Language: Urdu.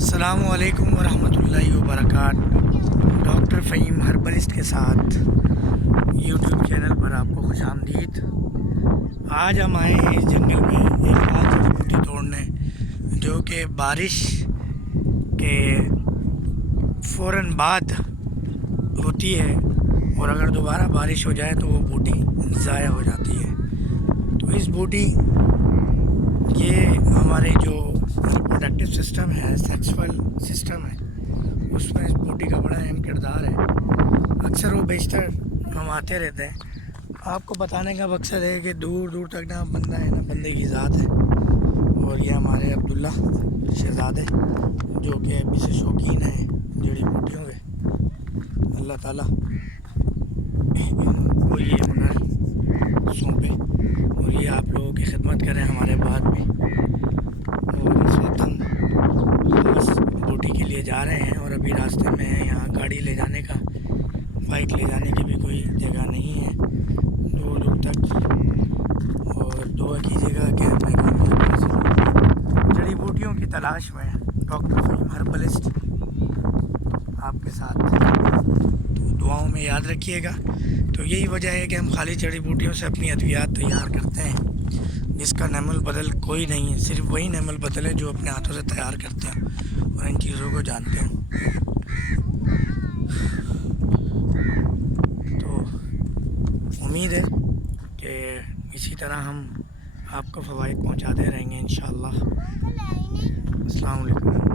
السلام علیکم ورحمۃ اللہ وبرکاتہ۔ ڈاکٹر فہیم ہربلسٹ کے ساتھ یوٹیوب چینل پر آپ کو خوش آمدید۔ آج ہم آئے ہیں اس جنگل میں ایک خاص جڑی بوٹی توڑنے، جو کہ بارش کے فوراً بعد ہوتی ہے، اور اگر دوبارہ بارش ہو جائے تو وہ بوٹی ضائع ہو جاتی ہے۔ تو اس بوٹی یہ ہمارے جو ریپروڈکٹیو سسٹم ہے، سیکسول سسٹم ہے، اس میں اس بوٹی کا بڑا اہم کردار ہے۔ اکثر و بیشتر ہم آتے رہتے ہیں۔ آپ کو بتانے کا مقصد ہے کہ دور دور تک نہ بندہ ہے نہ بندے کی ذات ہے، اور یہ ہمارے عبداللہ شہزادے جو کہ ابھی سے شوقین ہیں جڑی بوٹیوں کے، اللہ تعالیٰ کو یہ ہنر سونپے اور یہ آپ لوگوں کی خدمت کریں ہمارے بعد میں۔ اور اس وقت ہم بس بوٹی کے لیے جا رہے ہیں، اور ابھی راستے میں ہیں، یہاں گاڑی لے جانے کا، بائک لے جانے کی بھی کوئی جگہ نہیں ہے دور دور تک۔ اور دعا کیجیے گا کہ میں جڑی بوٹیوں کی تلاش میں ڈاکٹر فہیم ہربلسٹ آپ کے ساتھ دعاؤں میں یاد رکھیے گا۔ تو یہی وجہ ہے کہ ہم خالی جڑی بوٹیوں سے اپنی ادویات تیار کرتے ہیں، جس کا نعم البدل کوئی نہیں ہے، صرف وہی نعم البدل ہے جو اپنے ہاتھوں سے تیار کرتے ہیں اور ان چیزوں کو جانتے ہیں۔ تو امید ہے کہ اسی طرح ہم آپ کو فوائد پہنچاتے رہیں گے انشاءاللہ۔ السلام علیکم۔